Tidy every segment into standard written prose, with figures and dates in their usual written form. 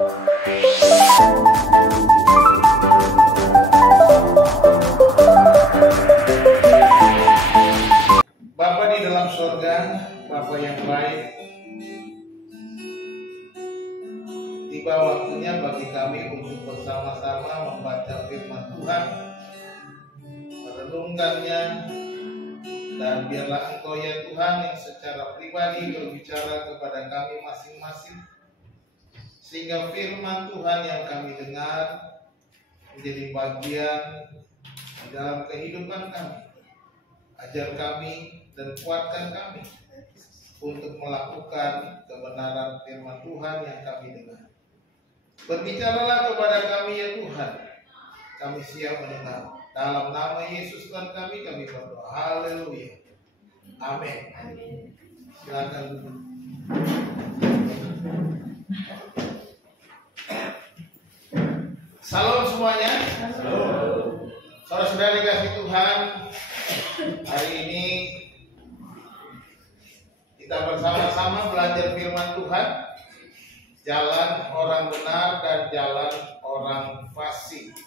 Bapa di dalam surga, Bapa yang baik, tiba waktunya bagi kami untuk bersama-sama membaca firman Tuhan, merenungkannya, dan biarlah Engkau ya Tuhan yang secara pribadi berbicara kepada kami masing-masing, sehingga firman Tuhan yang kami dengar menjadi bagian di dalam kehidupan kami. Ajar kami dan kuatkan kami untuk melakukan kebenaran firman Tuhan yang kami dengar. Berbicaralah kepada kami ya Tuhan, kami siap mendengar. Dalam nama Yesus Tuhan kami berdoa. Haleluya. Amin. Silakan duduk. Salam semuanya. Saudara-saudara dikasih Tuhan, hari ini kita bersama-sama belajar firman Tuhan, jalan orang benar dan jalan orang fasik.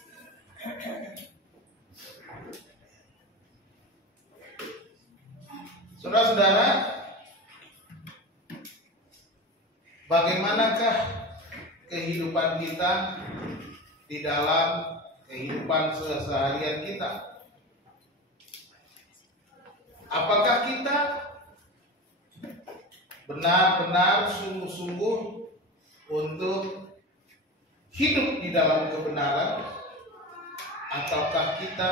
Saudara-saudara, bagaimanakah kehidupan kita di dalam kehidupan seharian kita? Apakah kita benar-benar sungguh-sungguh untuk hidup di dalam kebenaran, ataukah kita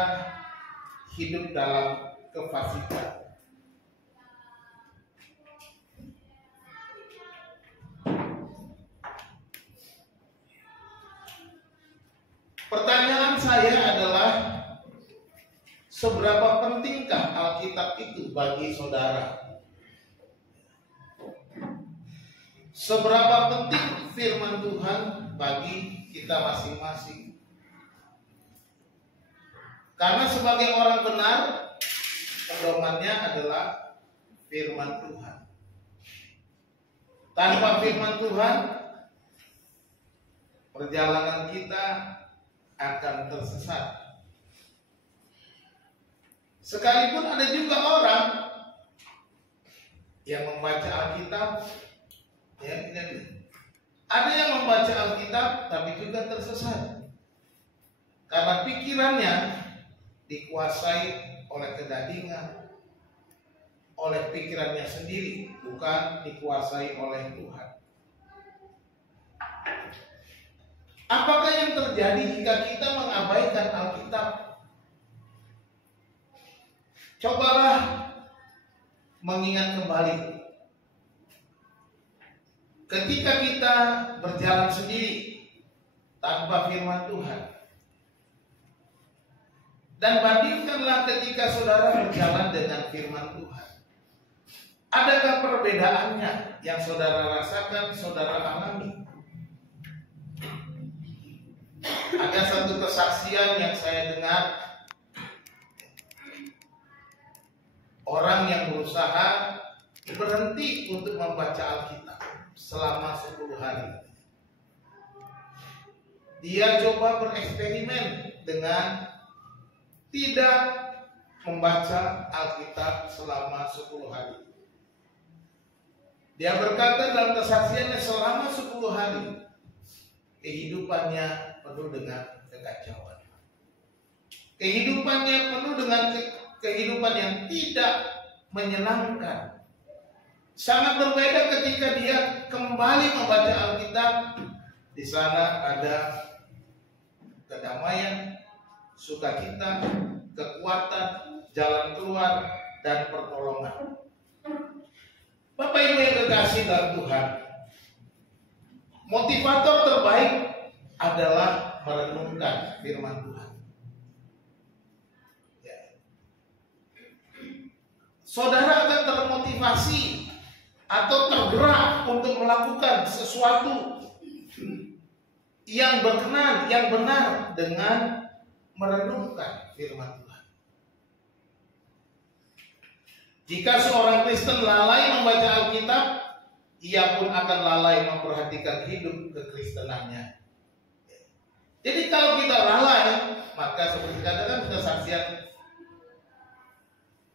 hidup dalam kefasikan? Pertanyaan saya adalah, seberapa pentingkah Alkitab itu bagi saudara? Seberapa penting firman Tuhan bagi kita masing-masing? Karena sebagai orang benar, pedomannya adalah firman Tuhan. Tanpa firman Tuhan, perjalanan kita akan tersesat. Sekalipun ada juga orang yang membaca Alkitab, ya, ada yang membaca Alkitab tapi juga tersesat karena pikirannya dikuasai oleh kedagingan, oleh pikirannya sendiri, bukan dikuasai oleh Tuhan. Apakah yang terjadi jika kita mengabaikan Alkitab? Cobalah mengingat kembali ketika kita berjalan sendiri tanpa firman Tuhan, dan bandingkanlah ketika saudara berjalan dengan firman Tuhan. Adakah perbedaannya yang saudara rasakan, saudara alami? Ada satu kesaksian yang saya dengar, orang yang berusaha berhenti untuk membaca Alkitab selama 10 hari. Dia coba bereksperimen dengan tidak membaca Alkitab selama 10 hari. Dia berkata dalam kesaksiannya, selama 10 hari kehidupannya penuh dengan kekacauan. Kehidupannya penuh dengan kehidupan yang tidak menyenangkan. Sangat berbeda ketika dia kembali membaca Alkitab. Di sana ada kedamaian, sukacita, kekuatan, jalan keluar, dan pertolongan. Bapak Ibu yang terkasih dalam Tuhan, motivator terbaik adalah merenungkan firman Tuhan. Ya. Saudara akan termotivasi atau tergerak untuk melakukan sesuatu yang berkenan, yang benar dengan merenungkan firman Tuhan. Jika seorang Kristen lalai membaca Alkitab, ia pun akan lalai memperhatikan hidup kekristenannya. Jadi kalau kita lalai, maka seperti katakan kesaksian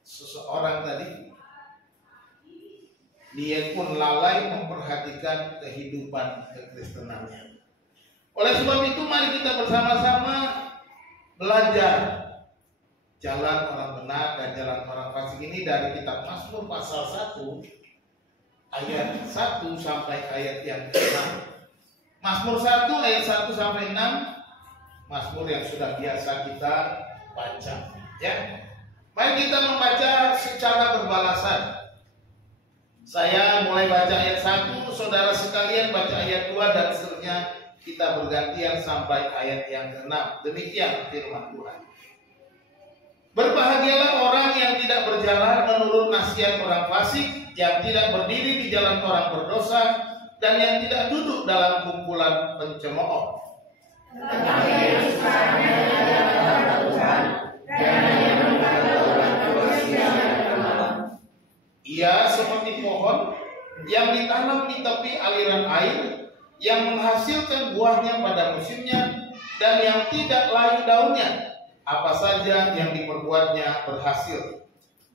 seseorang tadi, dia pun lalai memperhatikan kehidupan kekristenannya. Oleh sebab itu mari kita bersama-sama belajar jalan orang benar dan jalan orang fasik ini dari kitab Mazmur pasal 1 ayat 1 sampai ayat yang ke-6. Mazmur 1 ayat 1 sampai 6, Mazmur yang sudah biasa kita baca, ya. Mari kita membaca secara berbalasan. Saya mulai baca ayat 1, saudara sekalian baca ayat 2 dan seterusnya, kita bergantian sampai ayat yang ke-6. Demikian firman Tuhan. Berbahagialah orang yang tidak berjalan menurut nasihat orang fasik, yang tidak berdiri di jalan orang berdosa, dan yang tidak duduk dalam kumpulan pencemooh. Tetapi yang sukaranya adalah Tuhan, dan yang berkata orang berdosa adalah. Ia seperti pohon yang ditanam di tepi aliran air, yang menghasilkan buahnya pada musimnya, dan yang tidak layu daunnya. Apa saja yang diperbuatnya berhasil.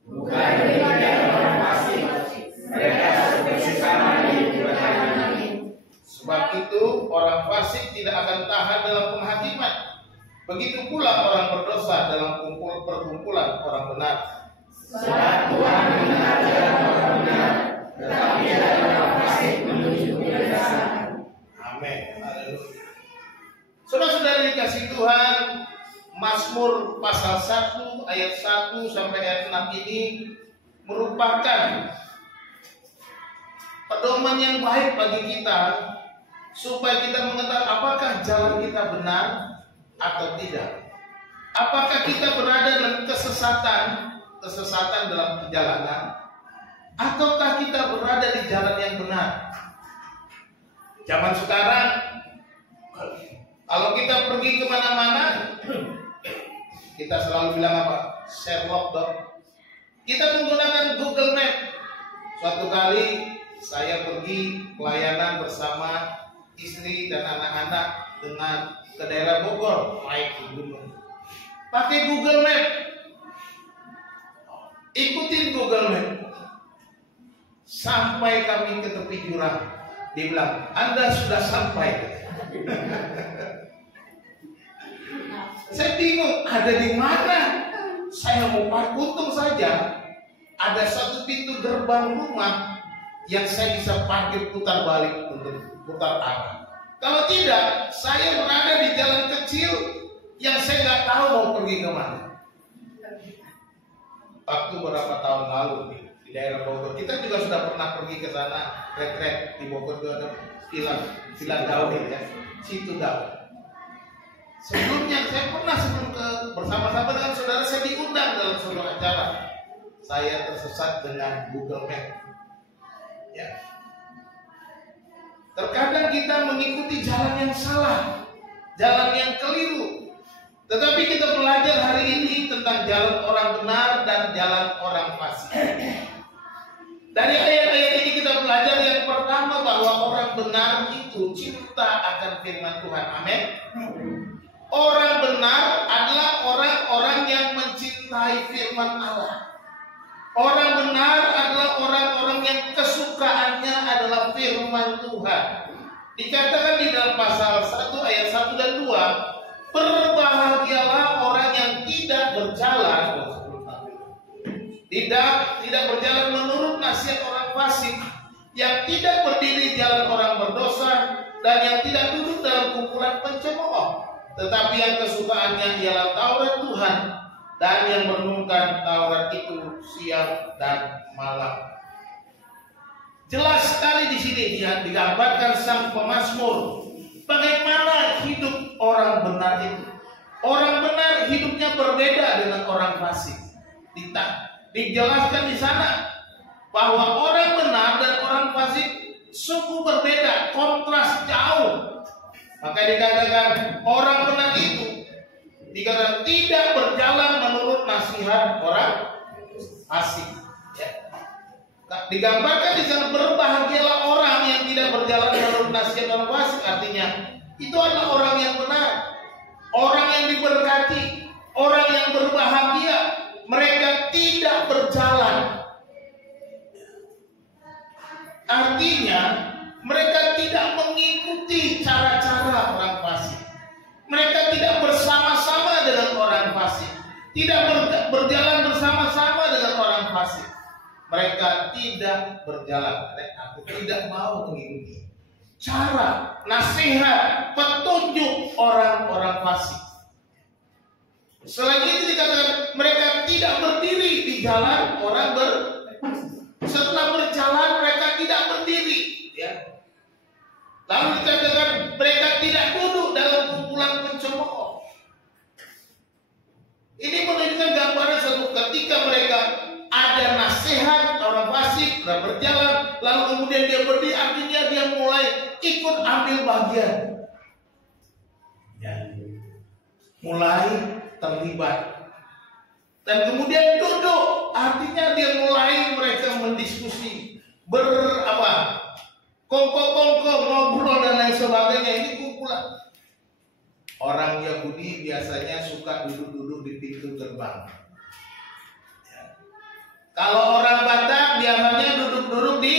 Bukan demikian orang fasik, mereka seperti sama di perkataan angin. Sebab itu orang fasik tidak akan tahan dalam penghakiman. Begitu pula orang berdosa dalam perkumpulan orang benar. Sebab Tuhan mengajar orang benar, tetapi orang fasik menuju kebinasaan. Amin. Haleluya. Saudara-saudara dikasih Tuhan, Mazmur pasal 1 ayat 1 sampai ayat 6 ini merupakan pedoman yang baik bagi kita supaya kita mengetahui apakah jalan kita benar atau tidak. Apakah kita berada dalam kesesatan dalam perjalanan, ataukah kita berada di jalan yang benar. Zaman sekarang kalau kita pergi kemana-mana, kita selalu bilang apa? Sherlock dong. Kita menggunakan Google Map. Suatu kali saya pergi pelayanan bersama istri dan anak-anak ke daerah Bogor, naik ke gunung. Pakai Google Map. Ikutin Google Map. Sampai kami ke tepi jurang. Dia bilang, Anda sudah sampai. Saya bingung, ada di mana? Saya mau untung saja ada satu pintu gerbang rumah yang saya bisa parkir putar balik untuk putar arah. Kalau tidak, saya berada di jalan kecil yang saya nggak tahu mau pergi kemana. Waktu beberapa tahun lalu di daerah Bogor, kita juga sudah pernah pergi ke sana, retret di Bogor itu ada Villa Daun ya, situ Daun. Sebelumnya saya pernah bersama-sama dengan saudara, saya diundang dalam suatu acara. Saya tersesat dengan Google Map. Ya. Terkadang kita mengikuti jalan yang salah, jalan yang keliru. Tetapi kita belajar hari ini tentang jalan orang benar dan jalan orang fasik. Dari ayat-ayat ini kita belajar yang pertama bahwa orang benar itu cinta akan firman Tuhan. Amin. Orang benar adalah orang-orang yang mencintai firman Allah. Orang benar adalah orang-orang yang kesukaannya adalah firman Tuhan. Dikatakan di dalam pasal 1 ayat 1 dan 2, berbahagialah orang yang tidak berjalan menurut nasihat orang fasik, yang tidak berdiri jalan orang berdosa, dan yang tidak duduk dalam kumpulan pencemooh. Tetapi yang kesukaannya ialah Taurat Tuhan, dan yang merenungkan Taurat itu siang dan malam. Jelas sekali di sini dia digambarkan sang pemazmur bagaimana hidup orang benar itu. Orang benar hidupnya berbeda dengan orang fasik. Dijelaskan di sana bahwa orang benar dan orang fasik sungguh berbeda, kontras jauh. Maka dikatakan orang benar itu dikatakan tidak berjalan menurut nasihat orang fasik. Ya. Digambarkan di sana, berbahagialah orang yang tidak berjalan menurut nasihat orang fasik. Artinya itu adalah orang yang benar, orang yang diberkati, orang yang berbahagia. Mereka tidak berjalan. Artinya mereka tidak mengikuti cara-cara orang fasik. Mereka tidak bersama-sama dengan orang fasik, tidak berjalan bersama-sama dengan orang fasik. Mereka tidak berjalan, aku tidak mau mengikuti cara, nasihat, petunjuk orang-orang fasik. Selain itu dikatakan mereka tidak berdiri di jalan orang setelah berjalan mereka tidak berdiri, ya. Lalu dikatakan mereka tidak duduk dalam kumpulan pencemooh. Ini menunjukkan gambaran satu ketika mereka ada nasihat orang fasik dan berjalan, lalu kemudian dia berdiri, artinya dia mulai ikut ambil bagian, ya. Mulai terlibat, dan kemudian duduk, artinya dia mulai mereka mendiskusi, kongko-kongko, ngobrol dan lain sebagainya. Ini kumpulan. Orang Yahudi biasanya suka duduk-duduk di pintu gerbang. Kalau orang Batak biasanya duduk-duduk di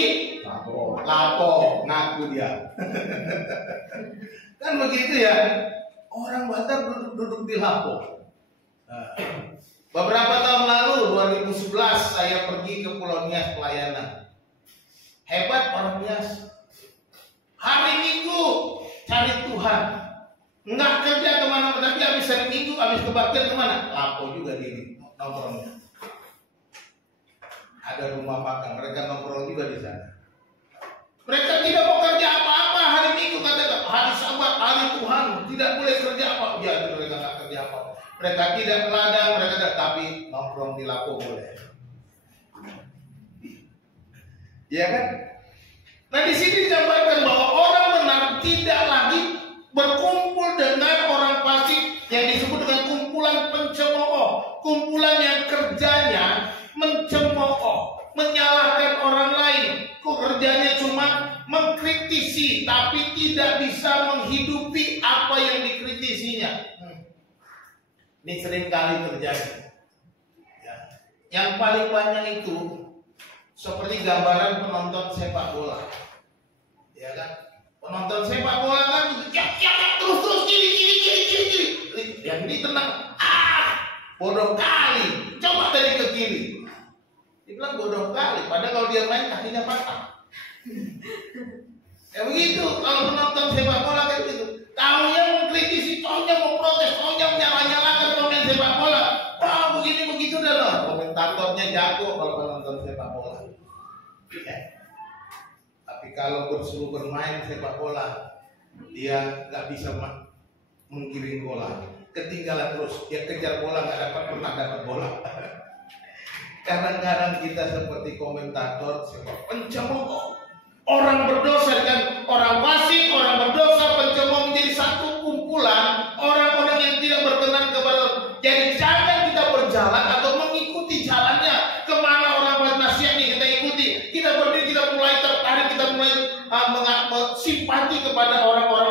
lapo, ngaku dia. Kan begitu ya. Orang Batak duduk-duduk di lapo. Beberapa tahun lalu 2011 saya pergi ke Pulau Nias pelayanan. Hebat orang Nias. Hari Minggu cari Tuhan. Enggak kerja kemana-mana, tapi habis hari Minggu, habis kebaktian kemana? Lapo juga di nongkrongnya. Ada rumah makan, mereka nongkrong juga di sana. Mereka tidak mau kerja apa-apa hari Minggu, katakan hari Sabat, hari Tuhan, tidak boleh kerja apa. Ya, mereka nggak kerja apa. Mereka tidak meladang, mereka tidak, tapi nongkrong di lapo boleh. Ya kan? Nah di sini digambarkan bahwa orang benar tidak lagi berkumpul dengan orang fasik yang disebut dengan kumpulan pencemooh, kumpulan yang kerjanya mencemooh, menyalahkan orang lain, kerjanya cuma mengkritisi tapi tidak bisa menghidupi apa yang dikritisinya. Ini sering kali terjadi. Ya. Yang paling banyak itu seperti gambaran penonton sepak bola, ya kan? Penonton sepak bola kan terus kiri. Yang ini tenang, bodoh kali, coba dari ke kiri. Dia bilang bodoh kali, padahal kalau dia main kakinya patah. Ya begitu, kalau penonton sepak bola kayak gitu. Taunya mengkritisi, taunya mau protes, taunya menyala-nyalakan pemain sepak bola. Wah begini begitu dah loh. Komentatornya jago kalau penonton sepak bola. Ya. Tapi kalau bersuruh bermain sepak bola, dia nggak bisa menggiring bola, ketinggalan terus. Dia kejar bola nggak pernah dapat bola. Kadang-kadang kita seperti komentator sepak pencemooh. Orang berdosa dengan orang fasik, orang berdosa, pencemooh menjadi satu kumpulan orang-orang yang tidak berkenan kepada Allah. Jadi jangan kita berjalan atau mengikuti jalannya kemana orang bernasihatnya kita ikuti. Kita berdiri, kita mulai tertarik, kita mulai simpati kepada orang-orang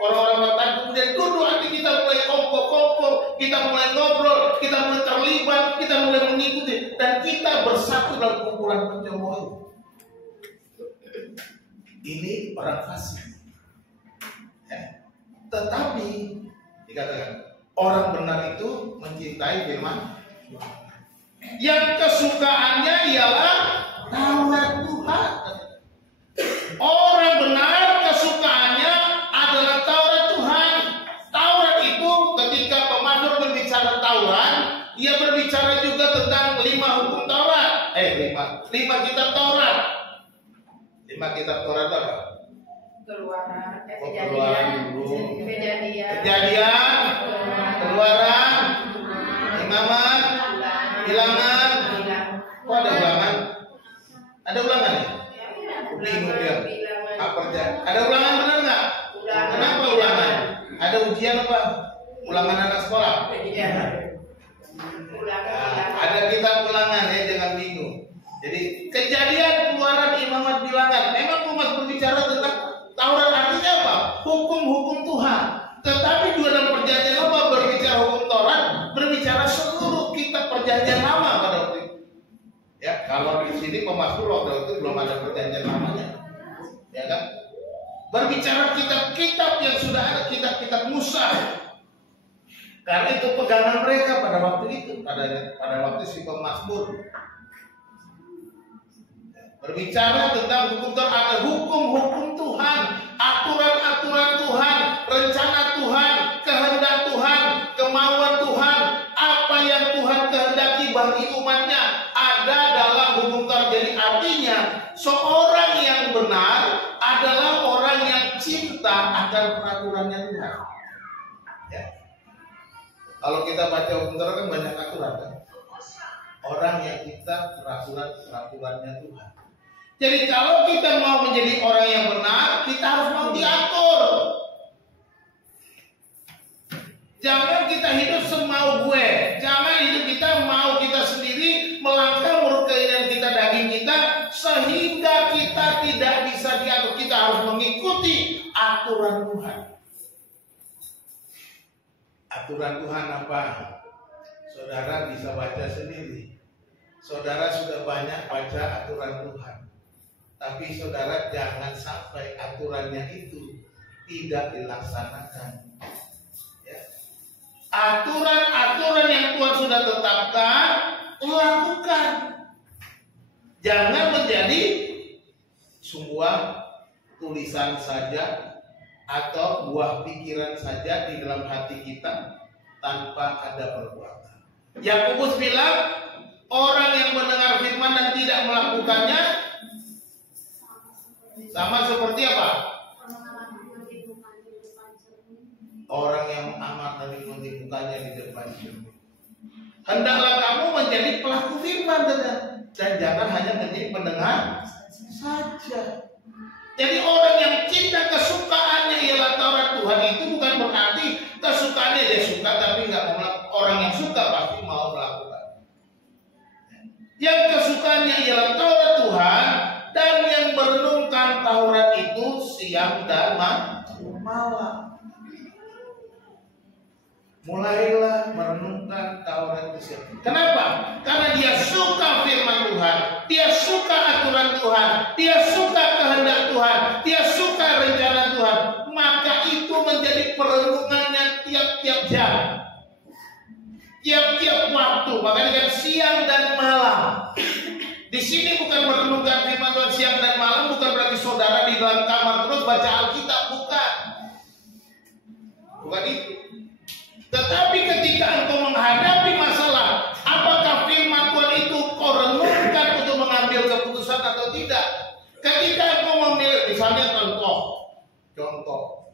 bertahan. Kemudian duduk, nanti kita mulai kongko, kita mulai ngobrol, kita mulai terlibat, kita mulai mengikuti, dan kita bersatu dalam kumpulan pencemooh. Ini orang fasik. Ya. Tetapi dikatakan orang benar itu mencintai firman, yang kesukaannya ialah Taurat Tuhan. Orang benar kesukaannya adalah Taurat Tuhan. Taurat itu ketika pemazmur berbicara Taurat, ia berbicara juga tentang 5 hukum Taurat. 5 kitab Taurat. 5 kitab Taurat apa? Kejadian, Keluaran, Imamat, Bilangan. Kok ada ulangan? Ada ulangan ya? Bingung dia. Ada ulangan benar nggak? Kenapa ulangan? Ada ujian apa? Ulangan anak sekolah? Ada kitab ulangan ya, jangan bingung. Jadi Kejadian, Keluaran, Imamat, Bilangan. Memang umat berbicara tentang Taurat, artinya apa? Hukum-hukum Tuhan. Tetapi juga dalam Perjanjian Lama berbicara hukum Taurat, berbicara seluruh kitab Perjanjian Lama pada waktu itu. Ya, kalau di sini Pemasmur waktu itu belum ada Perjanjian Lamanya, ya kan? Berbicara kitab-kitab yang sudah ada, kitab-kitab Musa. Karena itu pegangan mereka pada waktu itu, pada waktu si Pemasmur. Berbicara tentang hukum Tuhan, ada hukum-hukum Tuhan, aturan-aturan Tuhan, rencana Tuhan, kehendak Tuhan, kemauan Tuhan, apa yang Tuhan kehendaki bagi umatnya ada dalam hukum Tuhan. Jadi artinya seorang yang benar adalah orang yang cinta akan peraturannya Tuhan. Ya. Kalau kita baca hukum Tuhan kan banyak aturan kan. Orang yang cinta peraturannya Tuhan. Jadi kalau kita mau menjadi orang yang benar, kita harus mau diatur. Jangan kita hidup semau gue. Jangan hidup kita mau kita sendiri, melangkah menurut keinginan kita, daging kita, sehingga kita tidak bisa diatur. Kita harus mengikuti aturan Tuhan. Aturan Tuhan apa? Saudara bisa baca sendiri. Saudara sudah banyak baca aturan Tuhan. Tapi saudara jangan sampai aturannya itu tidak dilaksanakan. Ya. Aturan-aturan yang Tuhan sudah tetapkan, lakukan. Jangan menjadi sebuah tulisan saja atau buah pikiran saja di dalam hati kita tanpa ada perbuatan. Yakobus bilang, orang yang mendengar firman dan tidak melakukannya sama seperti apa? Orang yang mengamat dan mengikuti mukanya di depan cermin. Hendaklah kamu menjadi pelaku firman dan jangan hanya menjadi pendengar saja. Jadi orang yang cinta kesukaannya ialah Taurat Tuhan itu bukan berarti kesukaannya dia suka tapi nggak mau melakukan. Orang yang suka pasti mau melakukan. Yang kesukaannya ialah Taurat Tuhan dan yang merenungkan Taurat itu siang dan malam. Mulailah merenungkan Taurat itu siang. Kenapa? Karena dia suka firman Tuhan, dia suka aturan Tuhan, dia suka kehendak Tuhan, dia suka rencana Tuhan. Maka itu menjadi perenungannya tiap-tiap jam, tiap-tiap waktu. Makanya kan siang dan malam. Di sini bukan merenungkan firman Tuhan siang dan malam, bukan berarti saudara di dalam kamar terus baca Alkitab, bukan. Bukan itu. Tetapi ketika engkau menghadapi masalah, apakah firman Tuhan itu kau renungkan untuk mengambil keputusan atau tidak? Ketika engkau memilih, misalnya contoh,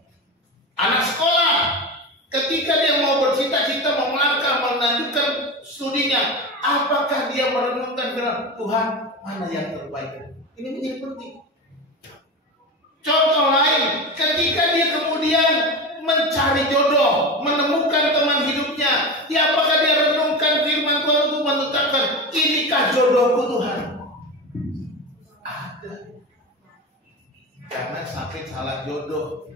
anak sekolah, ketika dia mau bercita-cita, mau melangkah, melanjutkan studinya, apakah dia merenungkan firman Tuhan mana yang terbaik? Ini menjadi penting. Contoh lain, ketika dia kemudian mencari jodoh, menemukan teman hidupnya, ya apakah dia renungkan firman Tuhan untuk menetapkan inikah jodohku Tuhan? Ada. Jangan sampai salah jodoh.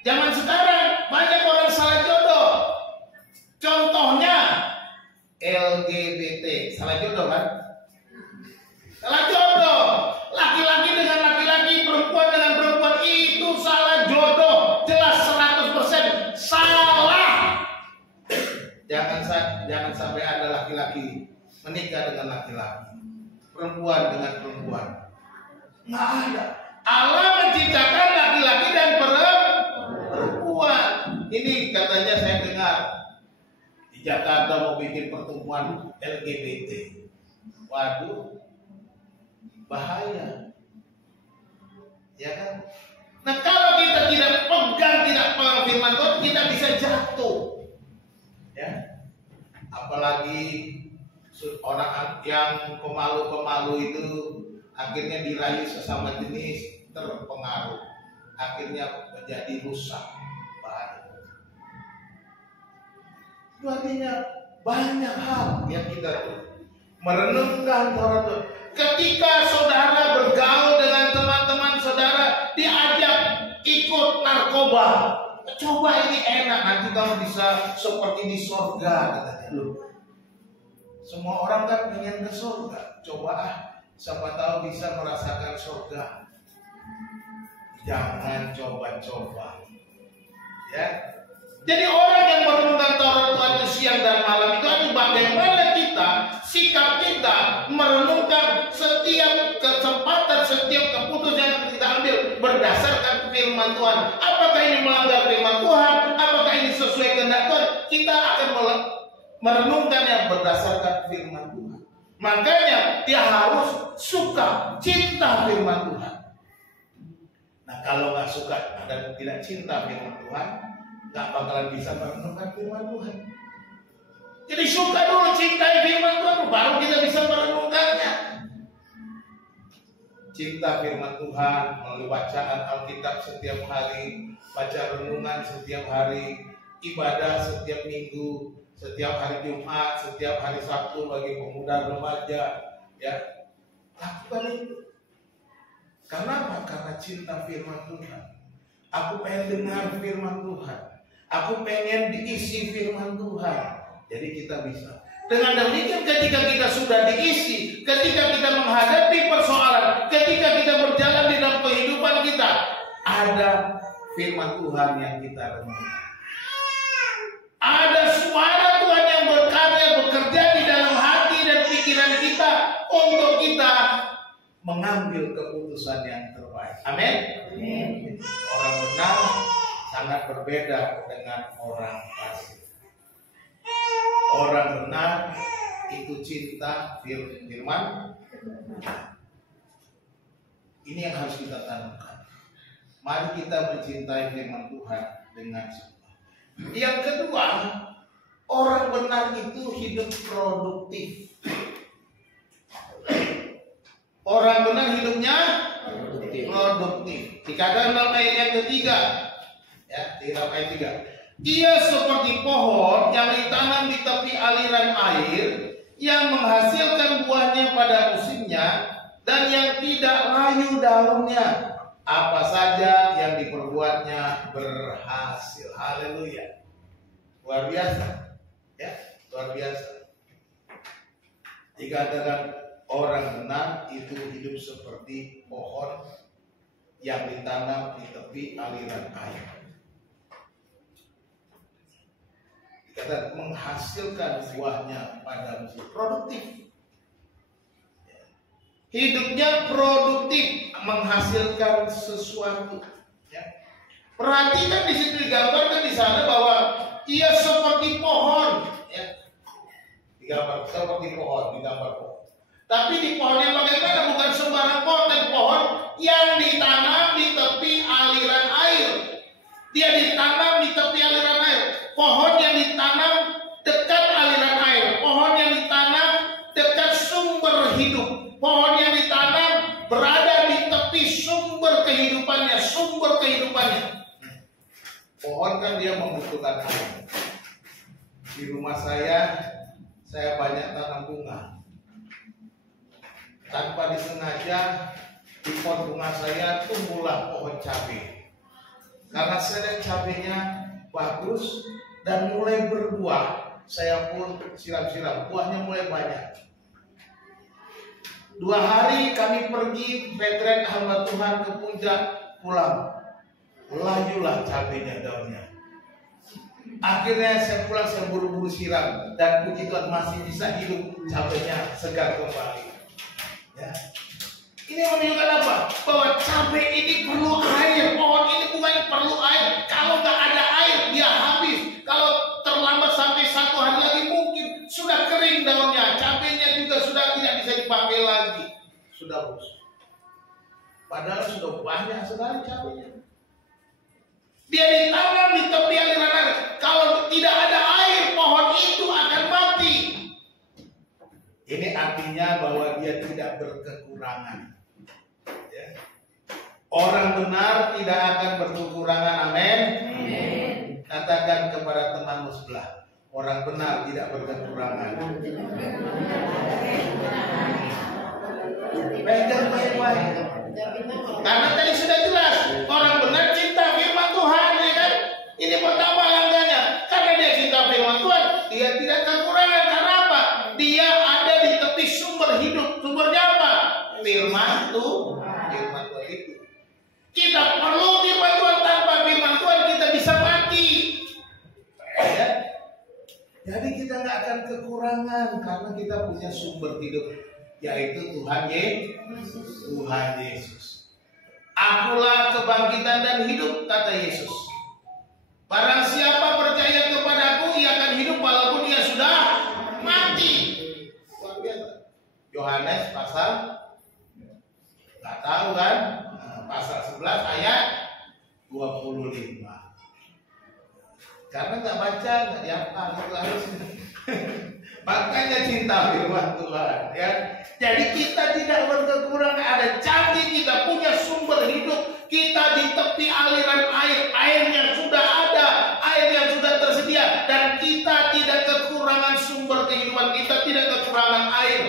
Zaman sekarang banyak orang salah jodoh. Contohnya LGBT, salah jodoh kan? Salah jodoh. Laki-laki dengan laki-laki, perempuan dengan perempuan, itu salah jodoh. Jelas 100% salah. Jangan sampai ada laki-laki menikah dengan laki-laki, perempuan dengan perempuan. Nggak ada. Allah menciptakan laki-laki dan perempuan. Ini katanya saya dengar di Jakarta mau bikin pertemuan LGBT. Waduh, bahaya, ya kan? Nah kalau kita tidak pegang, tidak pegang firman Tuhan, kita bisa jatuh, ya. Apalagi orang yang pemalu-pemalu itu akhirnya dirayu sesama jenis, terpengaruh, akhirnya menjadi rusak, bahaya. Itu artinya banyak hal yang kita merenungkan Taurat Tuhan. Ketika saudara bergaul dengan teman-teman saudara, diajak ikut narkoba, coba ini enak, nanti kamu bisa seperti di surga katanya. Loh, semua orang kan pengen ke surga. Coba siapa tahu bisa merasakan surga. Jangan coba-coba. Ya. Jadi orang yang merenungkan Taurat Tuhan itu siang dan malam itu bagaimana kita, sikap kita merenungkan setiap kesempatan, setiap keputusan yang kita ambil berdasarkan firman Tuhan. Apakah ini melanggar firman Tuhan? Apakah ini sesuai kehendak Tuhan? Kita akan merenungkan yang berdasarkan firman Tuhan. Makanya dia harus suka, cinta firman Tuhan. Nah, kalau nggak suka dan tidak cinta firman Tuhan, nggak bakalan bisa merenungkan firman Tuhan. Jadi suka dulu, cintai firman Tuhan, baru kita bisa merenungkannya. Cinta firman Tuhan melalui bacaan Alkitab setiap hari, baca renungan setiap hari, ibadah setiap minggu, setiap hari Jumat, setiap hari Sabtu bagi pemuda remaja, ya, lakukan itu. Karena apa? Karena cinta firman Tuhan. Aku pengen dengar firman Tuhan. Aku pengen diisi firman Tuhan. Jadi kita bisa. Dengan demikian ketika kita sudah diisi, ketika kita menghadapi persoalan, ketika kita berjalan di dalam kehidupan kita, ada firman Tuhan yang kita renungkan. Ada suara Tuhan yang berkarya, bekerja di dalam hati dan pikiran kita untuk kita mengambil keputusan yang terbaik. Amin. Orang benar sangat berbeda dengan orang fasik. Orang benar itu cinta firman. Ini yang harus kita tanamkan. Mari kita mencintai firman Tuhan dengan sungguh. Yang kedua, orang benar itu hidup produktif. Orang benar hidupnya produktif. Dikatakan dalam ayat yang ketiga, ya, di dalam ayat 3. Ia seperti pohon yang ditanam di tepi aliran air, yang menghasilkan buahnya pada musimnya, dan yang tidak layu daunnya. Apa saja yang diperbuatnya berhasil. Haleluya. Luar biasa. Ya, luar biasa. Dikatakan orang benar itu hidup seperti pohon yang ditanam di tepi aliran air. Dikatakan menghasilkan buahnya pada musim. Produktif. Hidupnya produktif, menghasilkan sesuatu. Ya. Perhatikan di situ digambarkan di sana bahwa ia seperti pohon. Ya. Digambar seperti pohon, digambar pohon. Tapi di pohon yang bagaimana? Bukan sembarang pohon, dan pohon yang ditanam di tepi aliran air. Dia ditanam di tepi aliran air. Pohon yang ditanam dekat aliran air. Pohon yang ditanam dekat sumber hidup. Pohon yang ditanam berada di tepi sumber kehidupannya. Sumber kehidupannya. Pohon kan dia membutuhkan air. Di rumah saya banyak tanam bunga. Tanpa disengaja di pot bunga saya tumbuhlah pohon cabai. Karena saya lihat cabainya bagus dan mulai berbuah, saya pun siram-siram, buahnya mulai banyak. 2 hari kami pergi retret hamba Tuhan ke puncak, pulang, layulah cabainya daunnya. Akhirnya saya pulang, saya buru-buru siram, dan puji Tuhan masih bisa hidup, cabainya segar kembali. Ya. Ini menunjukkan apa? Bahwa cabai ini perlu air. Pohon ini bukan perlu air. Kalau nggak ada air, dia habis. Kalau terlambat sampai 1 hari lagi, mungkin sudah kering daunnya. Cabainya juga sudah tidak bisa dipakai lagi. Sudah busuk. Padahal sudah banyak sekali cabainya. Dia ditanam di tepi aliran air. Kalau tidak ada air, pohon itu akan mati. Ini artinya bahwa dia tidak berkekurangan. Ya. Orang benar tidak akan berkekurangan. Amin. Katakan kepada temanmu sebelah, orang benar tidak berkekurangan. Pegang baik-baik. Karena tadi sudah jelas, orang benar cinta firman Tuhan, ya kan? Ini pertama langkahnya. Karena dia cinta firman Tuhan, dia tidak kekurangan. Karena apa? Dia ada di tepi sumber hidup. Sumbernya apa? Firman Tuhan. Firman Tuhan itu. Kita perlu firman Tuhan. Tanpa firman Tuhan kita bisa mati. Ya? Jadi kita nggak akan kekurangan karena kita punya sumber hidup, yaitu Tuhan Yesus. Tuhan Yesus. Akulah kebangkitan dan hidup, kata Yesus. Barang siapa percaya kepadaku, ia akan hidup walaupun dia sudah mati. Luar biasa. Yohanes pasal, nggak tahu kan? Pasal 11 ayat 25. Karena nggak baca, nggak dihafal, itu harus. Makanya cinta firman Tuhan, ya. Jadi kita tidak berkekurangan, ada janji kita punya sumber hidup, kita di tepi aliran air, airnya sudah ada, air yang sudah tersedia, dan kita tidak kekurangan sumber kehidupan, kita tidak kekurangan air.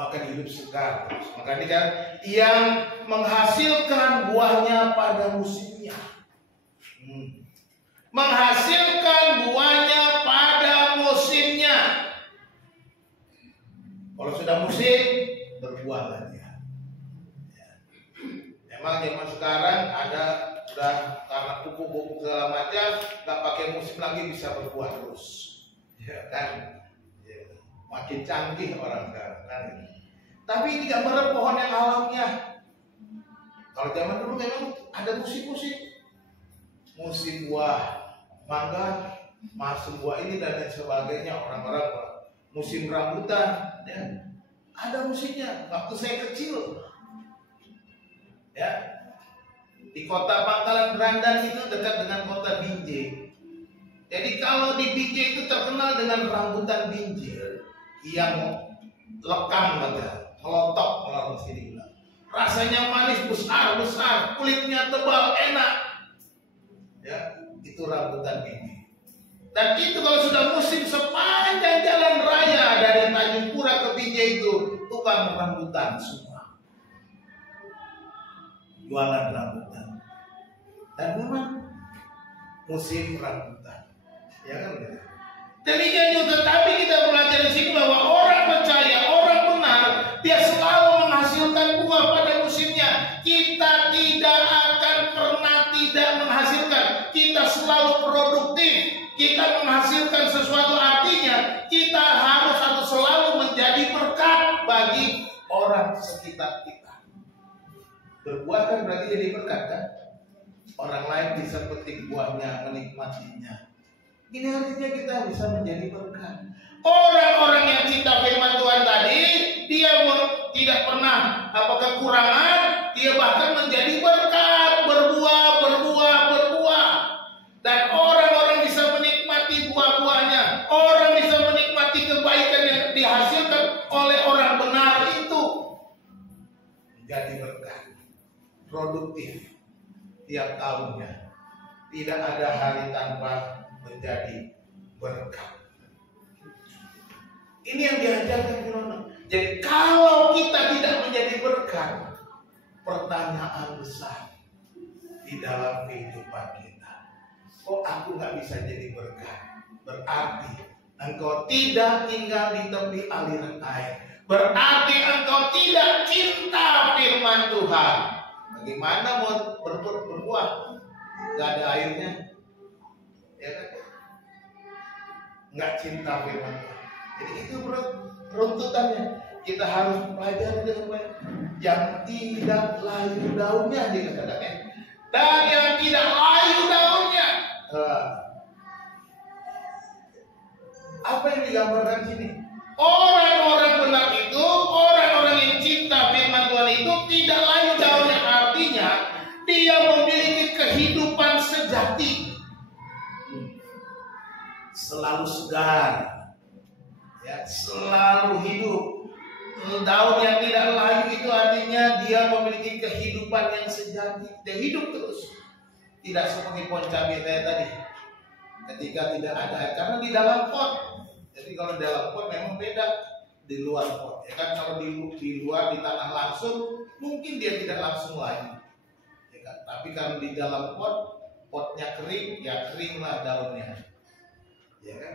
Akan hidup segar. Makanya kan yang menghasilkan buahnya pada musimnya. Menghasilkan buahnya pada musimnya. Kalau sudah musim, berbuahlah dia. Ya. Memang zaman sekarang ada sudah karena pupuk-pupuk segala macam, nggak pakai musim lagi bisa berbuah terus. Ya kan? Ya. Makin canggih orang sekarang kan. Tapi ini gambaran pohon yang alamiah. Kalau zaman dulu memang ada musim-musim. Musim buah mangga, musim buah ini dan lain sebagainya, orang-orang musim rambutan, ya. Ada musimnya. Waktu saya kecil, ya, di kota Pangkalan Berandan itu dekat dengan kota Binjai. Jadi kalau di Binjai itu terkenal dengan rambutan binjai yang lekang, melotok kalau mesti dibilang. Rasanya manis, besar, kulitnya tebal, enak. Ya, itu rambutan binjai. Dan itu kalau sudah musim, sepanjang jalan raya dari Tanjung Pura ke Binjai itu tukang rambutan semua, jualan rambutan. Dan memang musim rambutan, ya kan? Demikian juga, tapi kita belajar di sini bahwa orang percaya, orang benar, dia selalu menghasilkan buah pada musimnya. Kita tidak akan pernah tidak menghasilkan. Kita selalu produktif. Kita menghasilkan sesuatu, artinya kita harus atau selalu menjadi berkat bagi orang sekitar kita. Berbuah kan berarti jadi berkat kan? Orang lain bisa petik buahnya, menikmatinya. Ini artinya kita bisa menjadi berkat. Orang-orang yang cinta firman Tuhan tadi, dia tidak pernah kekurangan, dia bahkan menjadi berkat, berbuah. Dan orang-orang bisa menikmati buah-buahnya. Orang bisa menikmati kebaikan yang dihasilkan oleh orang benar itu. Menjadi berkat, produktif tiap tahunnya. Tidak ada hari tanpa menjadi berkat. Ini yang diajarkan Firman. Jadi kalau kita tidak menjadi berkat, pertanyaan besar di dalam kehidupan kita. Kok aku nggak bisa jadi berkat? Berarti engkau tidak tinggal di tepi aliran air. Berarti engkau tidak cinta firman Tuhan. Bagaimana mau berbuah? Nggak ada airnya, ya kan? Nggak cinta firman Tuhan. Jadi itu peruntutannya. Kita harus pelajari dengan baik. Yang tidak layu daunnya dikatakan, dan yang tidak layu daunnya. Apa yang digambarkan sini? Orang-orang benar itu, orang-orang yang cinta firman Tuhan itu tidak layu daunnya, artinya dia memiliki kehidupan sejati, selalu segar, ya, selalu hidup. Daun yang tidak layu itu artinya dia memiliki kehidupan yang sejati, dia hidup terus. Tidak seperti pohon cabai saya tadi, ketika tidak ada air, karena di dalam pot. Jadi kalau di dalam pot memang beda di luar pot. Ya kan, kalau di luar di tanah langsung mungkin dia tidak langsung lagi. Ya kan? Tapi kalau di dalam pot, potnya kering, ya keringlah daunnya. Ya kan?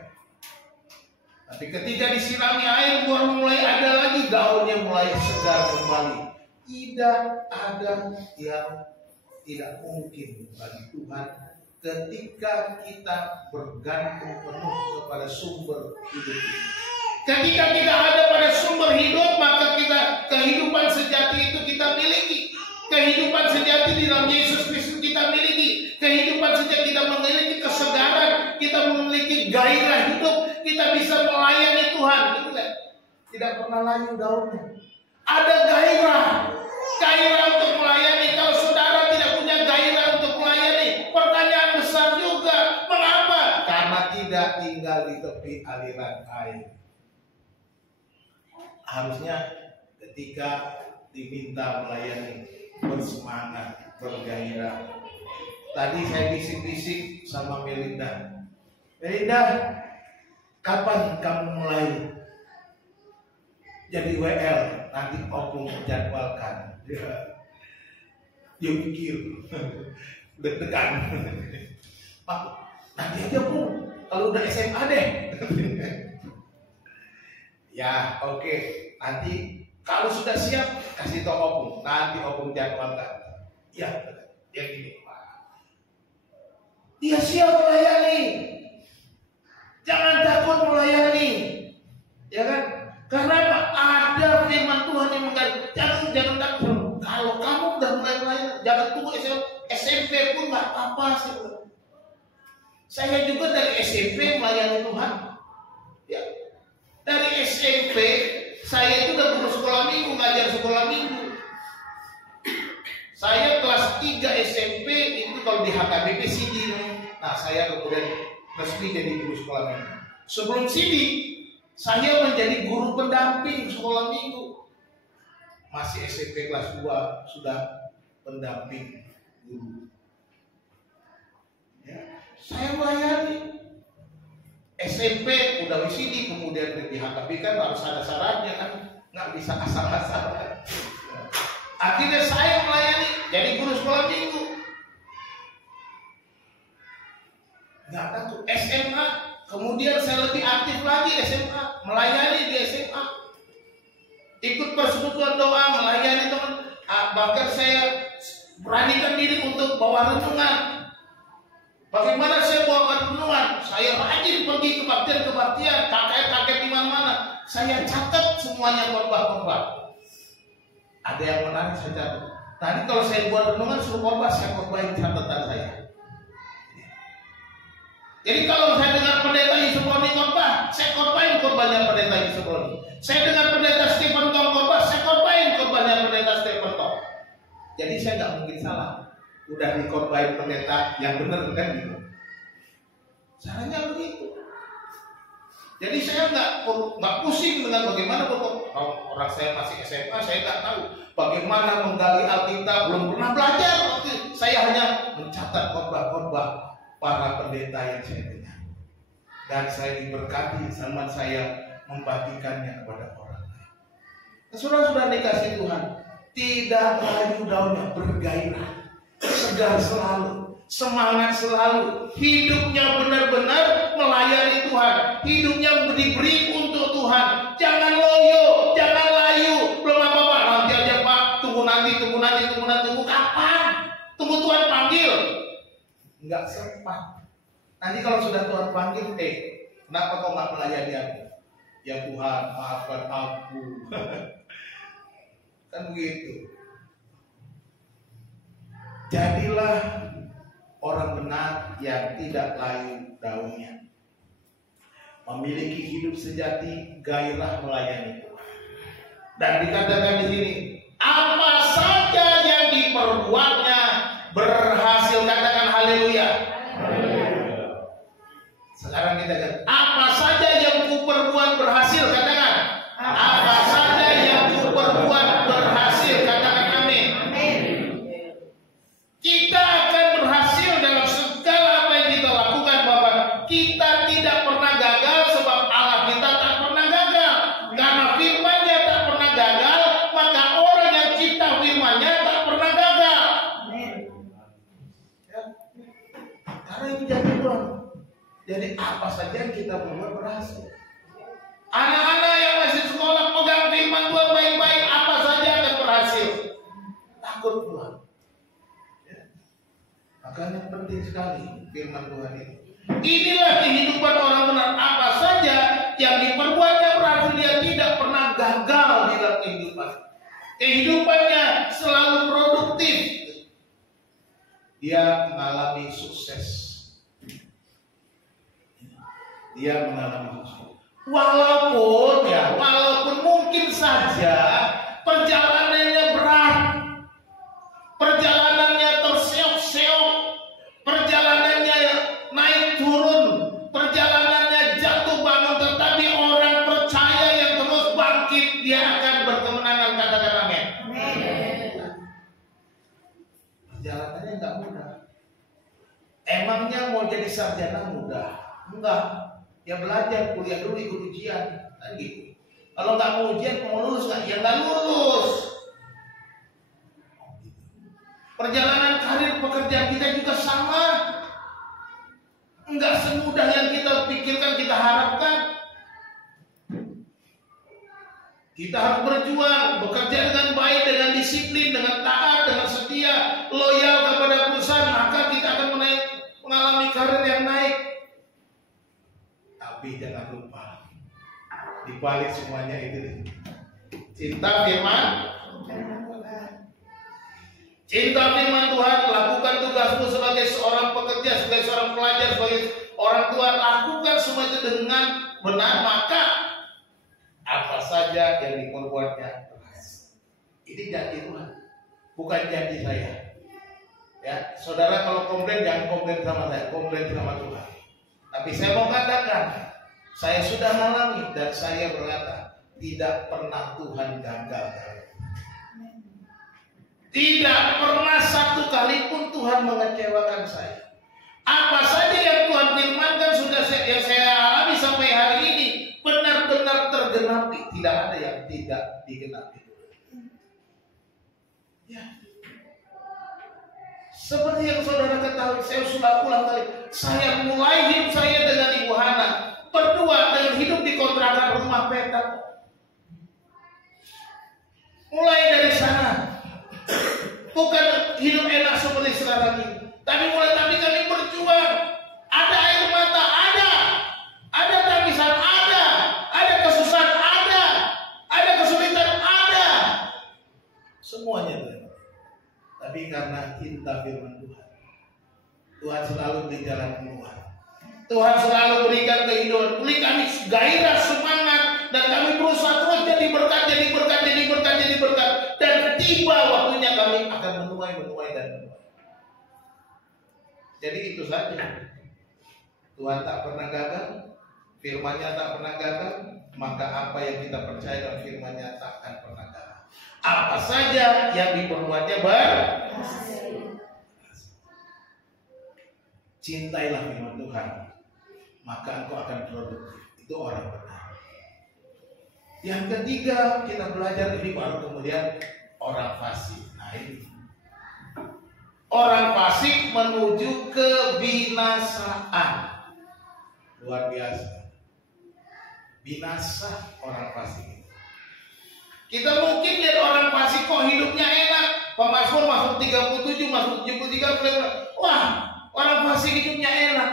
Tapi ketika disirami air baru mulai ada lagi, daunnya mulai segar kembali. Tidak ada yang tidak mungkin bagi Tuhan ketika kita bergantung penuh kepada sumber hidup ini. Ketika kita ada pada sumber hidup, maka kehidupan sejati itu kita miliki. Kehidupan sejati di dalam Yesus Kristus kita miliki. Kehidupan sejati kita memiliki kesegaran, kita memiliki gairah hidup, kita bisa melayani Tuhan. Tidak pernah layu daunnya. Ada gairah untuk melayani. Kalau saudara tidak punya gairah untuk melayani, pertanyaan besar juga, mengapa? Karena tidak tinggal di tepi aliran air. Harusnya ketika diminta melayani, bersemangat, bergairah. Tadi saya bisik-bisik sama Melinda. Melinda, kapan kamu mulai jadi WL? Nanti Opung jadwalkan. Dia mikir, deg-degan. Pak, nanti aja Bu, kalau udah SMA deh. Ya, oke. Nanti kalau sudah siap, kasih tau Opung. Nanti Opung jadwalkan. Ya, dia gini. Dia siap melayani. Jangan takut melayani. Ya kan? Karena apa? Ada firman Tuhan yang mengatakan jangan takut. Kalau kamu udah mulai melayani, jangan tunggu SMP pun nggak apa-apa sih. Saya juga dari SMP melayani Tuhan. Ya. Dari SMP saya itu udah guru sekolah minggu, ngajar sekolah minggu. Saya kelas 3 SMP itu kalau di HKBP CD. Nah, saya kemudian resmi jadi guru sekolah minggu. Sebelum CD, saya menjadi guru pendamping sekolah minggu. Masih SMP kelas 2 sudah pendamping guru. Ya, saya melayani. SMP udah WCD, kemudian di HKB kan harus ada syaratnya kan, nggak bisa asal-asalan. Akhirnya saya melayani jadi guru sekolah minggu. Nggak takut. SMA, kemudian saya lebih aktif lagi SMA, melayani di SMA. Ikut persekutuan doa, melayani teman. Bahkan saya beranikan diri untuk bawa renungan. Bagaimana saya bawa renungan? Saya rajin pergi kebaktian, kakek di mana-mana. Saya catat semuanya khotbah-khotbah. Ada yang menarik saya catat. Tadi kalau saya buat renungan suruh khotbah, saya khotbahin catatan saya. Jadi kalau saya dengar pendeta Yusuproni khotbah, saya khotbahin khotbahnya pendeta Yusuproni. Saya dengar pendeta Stephen Tong khotbah, saya khotbahin khotbahnya pendeta Stephen Tong. Jadi saya nggak mungkin salah. Udah dikhotbahin pendeta yang benar kan gitu. Caranya begitu. Jadi saya nggak pusing dengan bagaimana orang saya masih SMA, saya nggak tahu bagaimana menggali Alkitab, belum pernah belajar. Saya hanya mencatat khotbah-khotbah para pendeta yang saya dengar, dan saya diberkati sama saya membagikannya kepada orang lain. Saudara-saudara dikasih Tuhan, tidak layu daunnya, bergairah, segar selalu, semangat selalu, hidupnya benar-benar melayani Tuhan, hidupnya diberi untuk Tuhan. Jangan loyo, jangan layu, belum apa-apa, nanti aja Pak, tunggu kapan? Tunggu Tuhan panggil. Enggak sempat. Nanti kalau sudah Tuhan panggil, kenapa kau nggak melayani aku? Ya Tuhan, maafkan aku. Kan begitu. Jadilah orang benar yang tidak layu daunnya, memiliki hidup sejati, gairah melayani Tuhan. Dan dikatakan di sini, apa saja yang diperbuatnya berhasil. Katakan haleluya. Sekarang kita katakan, apa saja yang kuperbuat berhasil. Katakan, apa saja yang kuperbuat berhasil. Katakan amin. Kita akan berhasil dalam segala apa yang kita lakukan, Bapak. Kita tidak pernah gagal sebab Allah kita tak pernah gagal. Karena firman Karena itu janji Tuhan. Jadi apa saja yang kita buat berhasil. Anak-anak yang masih sekolah pegang firman Tuhan baik-baik, apa saja akan berhasil. Takut Tuhan. Ya. Makanya penting sekali firman Tuhan ini. Inilah kehidupan orang benar. Apa saja yang diperbuatnya berhasil, dia tidak pernah gagal di dalam kehidupan. Kehidupannya selalu produktif. Dia mengalami sukses. Dia mengalami sukses. Walaupun mungkin saja perjalanannya berat, perjalanannya terseok-seok, perjalanannya naik turun, perjalanannya jatuh bangun, tetapi orang percaya yang terus bangkit, dia akan berkemenangan. Katakan amin. Perjalanannya nggak mudah. Emangnya mau jadi sarjana mudah? Enggak. Ya belajar, kuliah dulu, ikut ujian, kan gitu. Kalau nggak mau ujian, mau lulus nggak? Ya nggak lulus. Perjalanan karir pekerjaan kita juga sama. Nggak semudah yang kita pikirkan, kita harapkan. Kita harus berjuang, bekerja dengan baik, dengan disiplin, dengan taat, dengan setia, loyal kepada perusahaan, maka kita akan mengalami karir yang naik. Tapi jangan lupa, di balik semuanya itu cinta firman Tuhan. Lakukan tugasmu sebagai seorang pekerja, sebagai seorang pelajar, sebagai orang tua. Lakukan semua itu dengan benar, maka apa saja yang diperbuatnya berhasil. Ini janji Tuhan, bukan janji saya. Ya, saudara kalau komplain jangan komplain sama saya, komplain sama Tuhan. Tapi saya mau katakan, saya sudah mengalami dan saya berkata, tidak pernah Tuhan gagal. Tidak pernah satu kali pun Tuhan mengecewakan saya. Apa saja yang Tuhan firmankan yang saya alami sampai hari ini benar-benar tergenapi. Tidak ada yang tidak digenapi. Ya. Seperti yang saudara ketahui, saya sudah ulang kali. Saya mulai hidup saya dengan Ibu Hana. Berdua dengan hidup di kontrakan rumah petak. Mulai dari sana. Bukan hidup enak seperti sekarang ini. Tapi kami berjuang. Ada air mata, ada. Ada tangisan, ada. Ada kesusahan, ada kesulitan, ada. Semuanya ada. Tapi karena cinta firman Tuhan, Tuhan selalu beri jalan keluar. Tuhan selalu berikan kehidupan, beri kami gairah, semangat, dan kami berusaha terus jadi berkat. Dan tiba waktunya kami akan menuai. Jadi itu saja. Tuhan tak pernah gagal, firman-Nya tak pernah gagal, maka apa yang kita percaya dalam firman-Nya tak akan pernah gagal. Apa saja yang diperbuatnya berhasil. Cintailah firman Tuhan, maka engkau akan produktif. Itu orang benar. Yang ketiga, kita belajar ini baru kemudian orang fasik. Nah ini orang fasik menuju kebinasaan. Luar biasa. Binasa orang fasik. Kita mungkin lihat orang fasik kok hidupnya enak. Pemazmur masuk 37, masuk 73, wah, orang fasik hidupnya enak.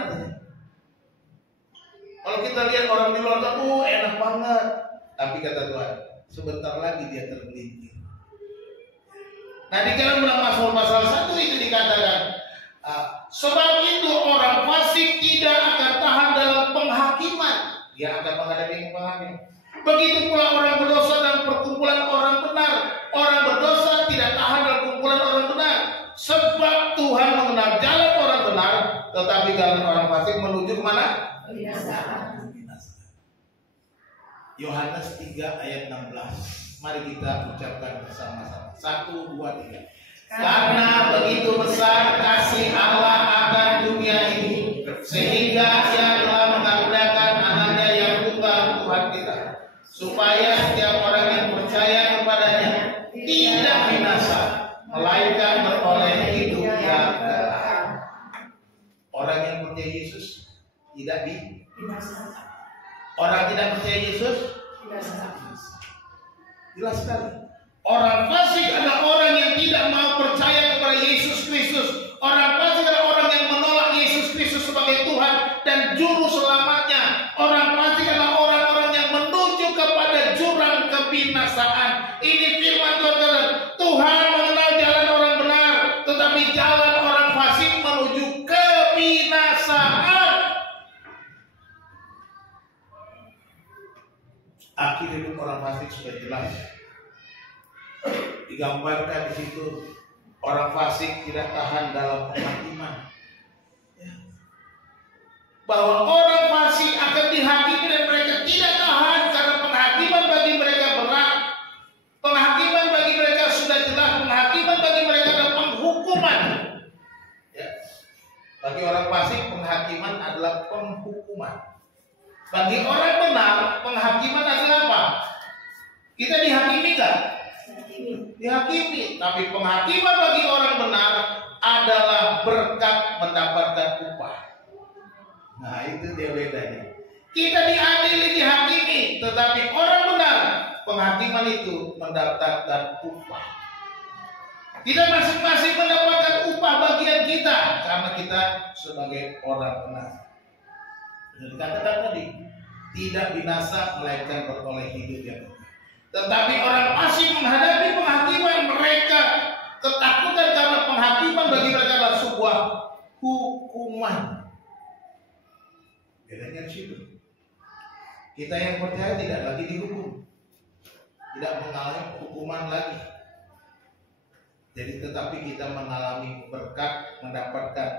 Kalau kita lihat orang di luar, enak banget. Tapi kata Tuhan, sebentar lagi dia tergelincir. Nah di dalam Mazmur pasal 1 itu dikatakan, sebab itu orang fasik tidak akan tahan dalam penghakiman. Dia akan menghadapi penghakiman. Begitu pula orang berdosa dalam perkumpulan orang benar. Orang berdosa tidak tahan dalam kumpulan orang benar. Sebab Tuhan mengenal jalan orang benar, tetapi jalan orang fasik menuju kemana? Binasa. Yohanes 3 ayat 16. Mari kita ucapkan bersama-sama. 1, 2, 3. Karena begitu besar kasih Allah akan dunia ini, sehingga Ia telah mengaruniakan anaknya yang tunggal Tuhan kita, supaya setiap orang yang percaya kepadanya tidak binasa, melainkan beroleh hidup yang kekal. Orang yang percaya Yesus tidak binasa. Orang tidak percaya Yesus Binasa. Jelas sekali. Orang fasik adalah orang yang tidak mau percaya kepada Yesus Kristus. Orang fasik adalah orang yang menolak Yesus Kristus sebagai Tuhan dan juru selamatnya. Orang fasik adalah orang-orang yang menuju kepada jurang kebinasaan. Ini firman Tuhan. Tuhan mengenal jalan orang benar, tetapi jalan orang fasik menuju kebinasaan. Akhir hidup orang fasik sudah jelas. Digambarkan di situ, orang fasik tidak tahan dalam penghakiman. Bahwa orang fasik akan dihakimi dan mereka tidak tahan karena penghakiman bagi mereka berat. Penghakiman bagi mereka sudah jelas. Penghakiman bagi mereka adalah penghukuman. Ya. Bagi orang fasik penghakiman adalah penghukuman. Bagi orang benar penghakiman adalah apa? Kita dihakimi kan? Dihakimi. Tapi penghakiman bagi orang benar adalah berkat mendapatkan upah. Nah itu dia bedanya. Kita diadili, dihakimi, tetapi orang benar penghakiman itu mendapatkan upah. Tidak masing-masing mendapatkan upah bagian kita karena kita sebagai orang benar. Dan dikatakan tadi, tidak binasa melainkan beroleh hidup yang kekal. Tetapi orang fasik menghadapi penghakiman mereka ketakutan karena penghakiman bagi mereka adalah sebuah hukuman. Bedanya di situ. Kita yang percaya tidak lagi dihukum, tidak mengalami hukuman lagi. Jadi tetapi kita mengalami berkat, mendapatkan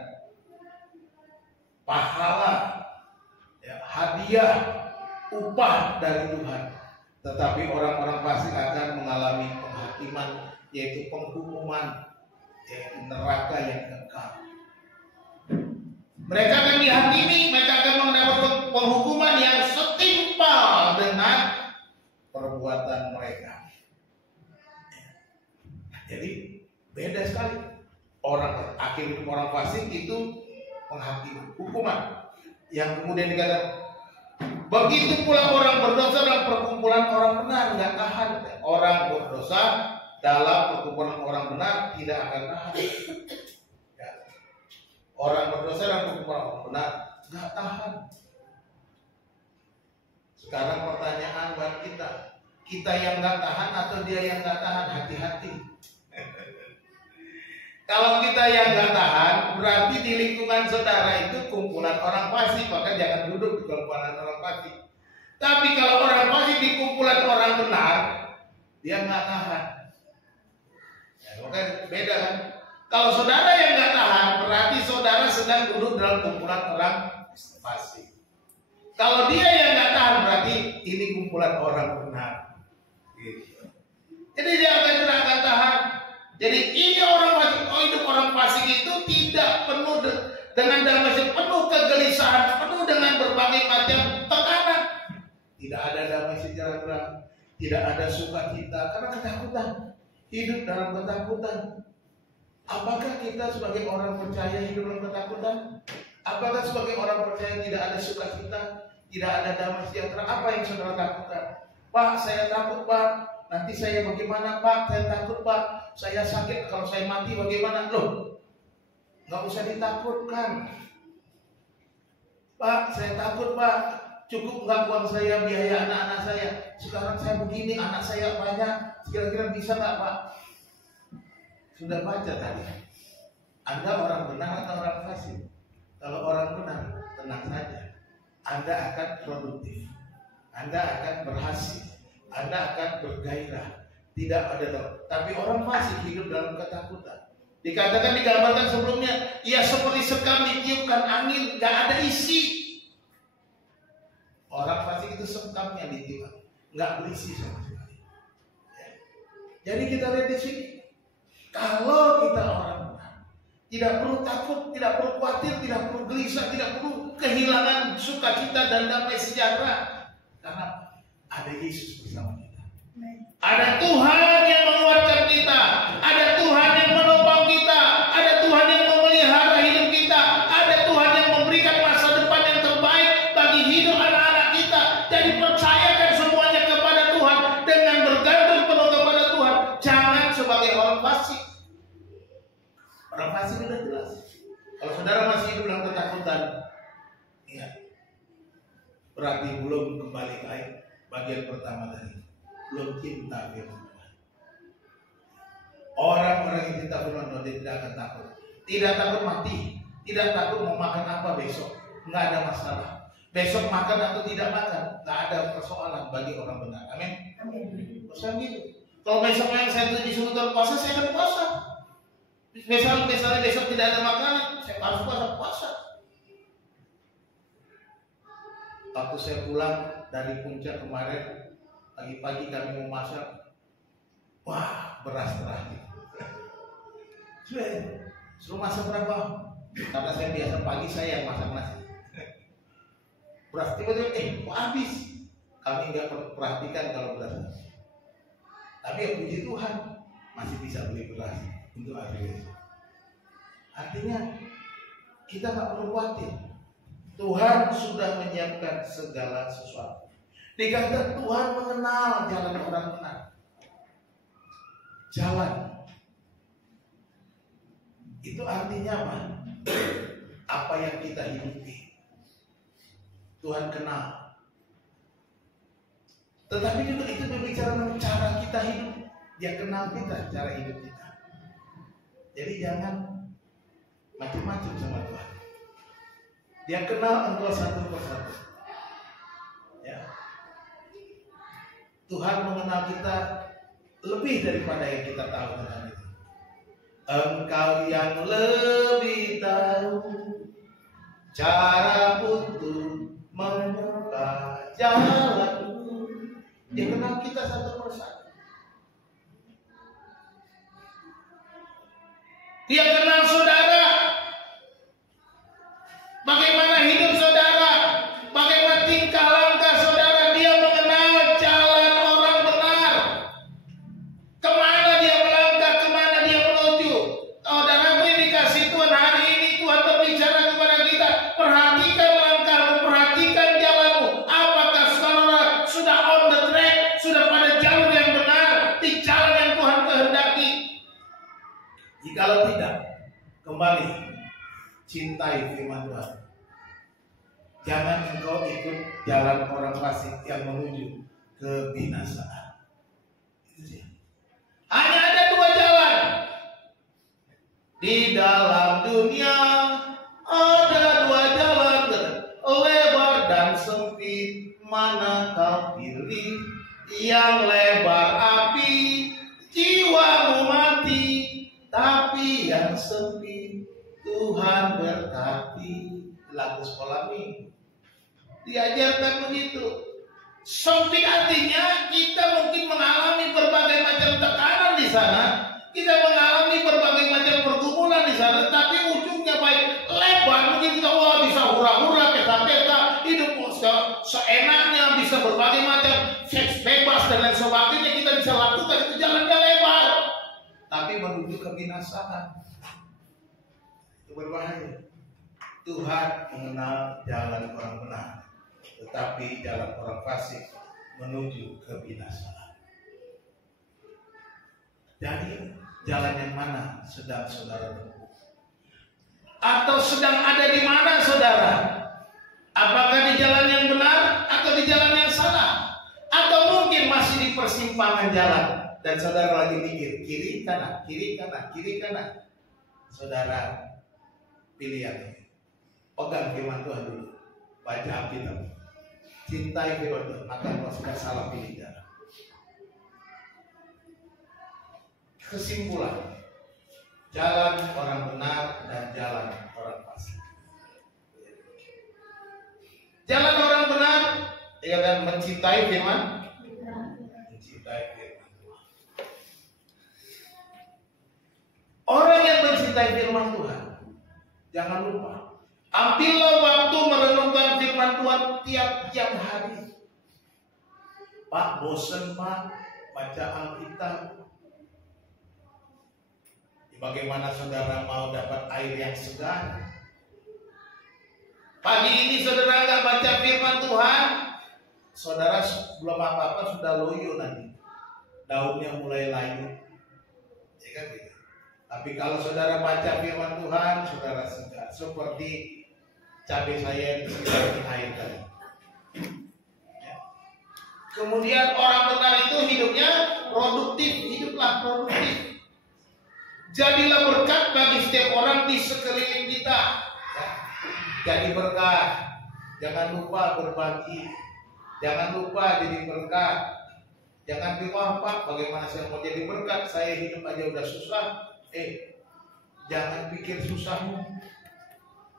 pahala, ya, hadiah, upah dari Tuhan. Tetapi orang-orang fasik akan mengalami penghakiman, yaitu penghukuman, yaitu neraka yang kekal. Mereka akan dihakimi, mereka akan mendapat penghukuman yang setimpal dengan perbuatan mereka. Jadi beda sekali. Orang akhir orang fasik itu penghakiman, hukuman. Yang kemudian dikatakan begitu pula orang berdosa dalam perkumpulan orang benar nggak tahan. Orang berdosa dalam perkumpulan orang benar tidak akan tahan. Ya. Orang berdosa dalam perkumpulan orang benar nggak tahan. Sekarang pertanyaan buat kita yang nggak tahan atau dia yang nggak tahan? Hati-hati. Kalau kita yang nggak tahan, berarti di lingkungan saudara itu kumpulan orang fasik, maka jangan duduk di kumpulan orang fasik. Tapi kalau orang fasik di kumpulan orang benar, dia nggak tahan. Ya, maka beda kan? Kalau saudara yang nggak tahan, berarti saudara sedang duduk dalam kumpulan orang fasik. Kalau dia yang nggak tahan, berarti ini kumpulan orang benar. Gitu. Jadi dia tidak akan tahan. Jadi ini orang fasik, hidup orang fasik itu tidak penuh dengan damai, penuh kegelisahan, penuh dengan berbagai macam tekanan. Tidak ada damai sejahtera, tidak ada sukacita karena ketakutan. Hidup dalam ketakutan. Apakah kita sebagai orang percaya hidup dalam ketakutan? Apakah sebagai orang percaya tidak ada sukacita, tidak ada damai sejahtera? Apa yang saudara takutkan? Pak, saya takut Pak. Nanti saya bagaimana Pak? Saya takut Pak. Saya sakit, kalau saya mati bagaimana? Loh, nggak usah ditakutkan. Pak, saya takut Pak. Cukup nggak uang saya biaya anak-anak saya? Sekarang saya begini, anak saya banyak. Kira-kira bisa nggak Pak? Sudah baca tadi. Anda orang benar atau orang fasik? Kalau orang benar, tenang saja. Anda akan produktif. Anda akan berhasil. Anda akan bergairah. Tidak ada dong. Tapi orang fasik hidup dalam ketakutan. Dikatakan, digambarkan sebelumnya, ia seperti sekam ditiupkan angin, gak ada isi. Orang fasik itu sekam yang ditiup, gak berisi sama sekali. Ya. Jadi kita lihat di sini, kalau kita orang benar, tidak perlu takut, tidak perlu khawatir, tidak perlu gelisah, tidak perlu kehilangan sukacita dan damai sejahtera, karena ada Yesus bersama kita. Ada Tuhan yang menguatkan kita, ada Tuhan yang menopang kita, ada Tuhan yang memelihara hidup kita, ada Tuhan yang memberikan Kalau saudara masih hidup dalam ketakutan, ingat, berarti belum kembali ke bagian pertama tadi, belum cinta firman Tuhan. Orang-orang yang cinta firman Tuhan dia tidak akan takut, tidak takut mati, tidak takut mau makan apa besok, nggak ada masalah. Besok makan atau tidak makan, nggak ada persoalan bagi orang benar. Amin. Usah gitu. Kalau besok yang saya disuruh Tuhan puasa, saya akan puasa. Misalnya besok tidak ada makanan, saya harus puasa. Waktu saya pulang dari Puncak kemarin, pagi-pagi kami mau masak, wah beras terakhir. Suruh masak berapa? Karena saya biasa pagi saya yang masak nasi. Beras tiba-tiba, kok habis? Kami nggak perhatikan kalau beras. Tapi ya puji Tuhan, masih bisa beli beras untuk hari ini. Artinya kita nggak perlu khawatir. Tuhan sudah menyiapkan segala sesuatu. Dikatakan Tuhan mengenal jalan orang benar. Jalan itu artinya apa? Apa yang kita hidupi Tuhan kenal. Tetapi juga itu berbicara tentang cara kita hidup. Dia kenal kita, cara hidup kita. Jadi jangan macam-macam sama Tuhan. Dia kenal engkau satu persatu. Ya. Tuhan mengenal kita lebih daripada yang kita tahu tentang itu. Engkau yang lebih tahu cara untuk membuka jalanmu. Dia kenal kita satu persatu. Dia kenal saudara. Bagaimana hidup saudara, bagaimana tingkah langkah saudara. Dia mengenal jalan orang benar. Kemana dia melangkah, kemana dia menuju. Saudaraku yang dikasih Tuhan, hari ini Tuhan berbicara kepada kita. Perhatikan langkahmu, perhatikan jalanmu. Apakah saudara sudah on the track, sudah pada jalur yang benar, di jalan yang Tuhan kehendaki? Jikalau tidak, kembali cintai firman Tuhan. Jangan engkau ikut jalan orang fasik yang menuju kebinasaan. Itu sih. Hanya ada dua jalan di dalam dunia. Ada dua jalan, lebar dan sempit. Mana kau pilih? Yang lebar api, jiwamu mati. Tapi yang sempit Tuhan berkati. Lagu sekolah minggu diajarkan begitu. Sempit artinya kita mungkin mengalami berbagai macam tekanan di sana, kita mengalami berbagai macam pergumulan di sana, tapi ujungnya baik. Lebar mungkin kita bisa hura-hura, pesta-pesta, hidup seenaknya, bisa berbagai macam seks bebas dan lain sebagainya kita bisa lakukan. Itu jalannya lebar, tapi menuju kebinasaan. Itu berbahaya. Tuhan mengenal jalan orang benar, tetapi jalan orang fasik menuju kebinasaan. Jadi jalan yang mana sedang saudara tempuh? Atau sedang ada di mana saudara? Apakah di jalan yang benar atau di jalan yang salah? Atau mungkin masih di persimpangan jalan dan saudara lagi mikir kiri kanan, kiri kanan, kiri kanan. Saudara pilih yang ini. Pegang firman Tuhan dulu, baca Alkitab, cintai firman Tuhan, maka kau sudah salah pilih jalan. Kesimpulan, jalan orang benar dan jalan orang fasik. Jalan orang benar, ya kan, mencintai firman, mencintai firman Tuhan. Orang yang mencintai firman Tuhan, jangan lupa. Ambillah waktu merenungkan firman Tuhan tiap-tiap hari. Pak, bosan Pak baca Alkitab. Bagaimana saudara mau dapat air yang segar? Pagi ini saudara nggak baca firman Tuhan, saudara belum apa-apa sudah loyo nanti. Daunnya mulai layu. Ya kan gitu. Tapi kalau saudara baca firman Tuhan, saudara sudah seperti cabai saya yang disirami air tadi. Ya. Kemudian orang benar itu hidupnya produktif, hiduplah produktif. Jadilah berkat bagi setiap orang di sekeliling kita. Ya. Jadi berkat, jangan lupa berbagi, jangan lupa jadi berkat. Jangan bilang, Pak, bagaimana saya mau jadi berkat? Saya hidup aja udah susah. Jangan pikir susahmu.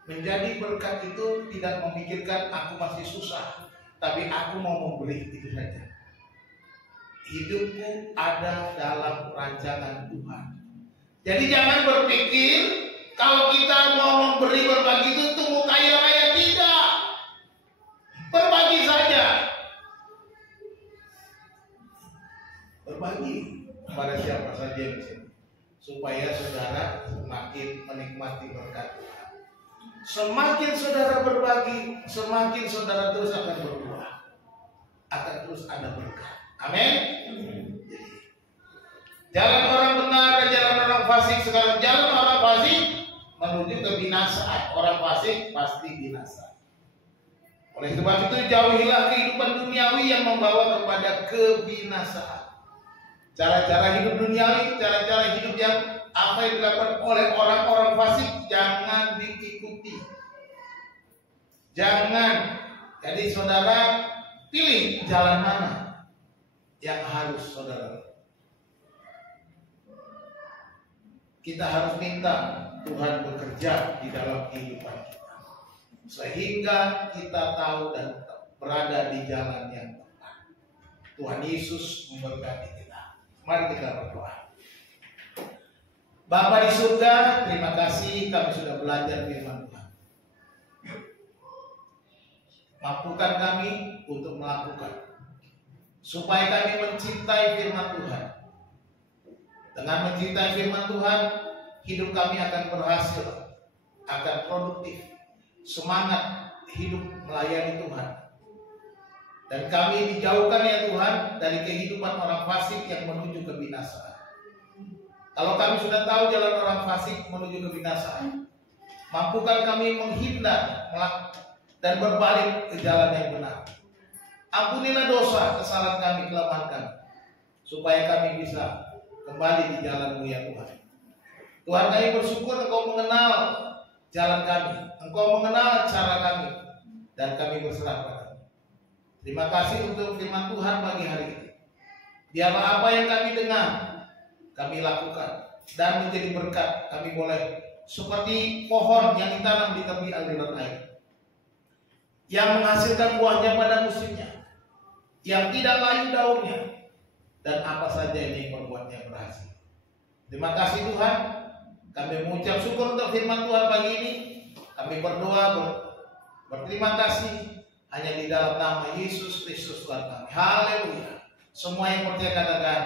Menjadi berkat itu tidak memikirkan aku masih susah, tapi aku mau memberi, itu saja. Hidupku ada dalam rancangan Tuhan. Jadi jangan berpikir kalau kita mau memberi berbagi itu tunggu kaya raya, tidak. Berbagi saja. Berbagi kepada siapa saja di sini, supaya saudara semakin menikmati berkat Tuhan. Semakin saudara berbagi, semakin saudara terus akan berbuah, akan terus ada berkat. Amin. Jalan orang benar dan jalan orang fasik. Sekarang jalan orang fasik menuju kebinasaan. Orang fasik pasti binasa. Oleh sebab itu jauhilah kehidupan duniawi yang membawa kepada kebinasaan. Cara-cara hidup duniawi, cara-cara hidup yang apa yang dilakukan oleh orang-orang fasik jangan diikuti. Jangan. Jadi saudara pilih jalan mana yang harus saudara. Kita harus minta Tuhan bekerja di dalam kehidupan kita, sehingga kita tahu dan berada di jalan yang tepat. Tuhan Yesus memberkati kita. Mari kita berdoa. Bapa di surga, terima kasih kami sudah belajar firman Tuhan. Mampukan kami untuk melakukan, supaya kami mencintai firman Tuhan. Dengan mencintai firman Tuhan, hidup kami akan berhasil, akan produktif, semangat hidup melayani Tuhan. Dan kami dijauhkan ya Tuhan dari kehidupan orang fasik yang menuju kebinasaan. Kalau kami sudah tahu jalan orang fasik menuju kebinasaan, mampukan kami menghindar dan berbalik ke jalan yang benar. Ampunilah dosa, kesalahan kami, kelemahan kami, supaya kami bisa kembali di jalan-Mu ya Tuhan. Tuhan, kami bersyukur Engkau mengenal jalan kami, Engkau mengenal cara kami, dan kami berserah padamu. Terima kasih untuk firman Tuhan pagi hari ini. Biarlah apa yang kami dengar, kami lakukan, dan menjadi berkat. Kami boleh seperti pohon yang ditanam di tepi aliran air, yang menghasilkan buahnya pada musimnya, yang tidak layu daunnya, dan apa saja yang membuatnya berhasil. Terima kasih Tuhan. Kami mengucap syukur untuk firman Tuhan pagi ini. Kami berdoa berterima kasih hanya di dalam nama Yesus Kristus Tuhan kami. Haleluya. Semua yang percaya katakan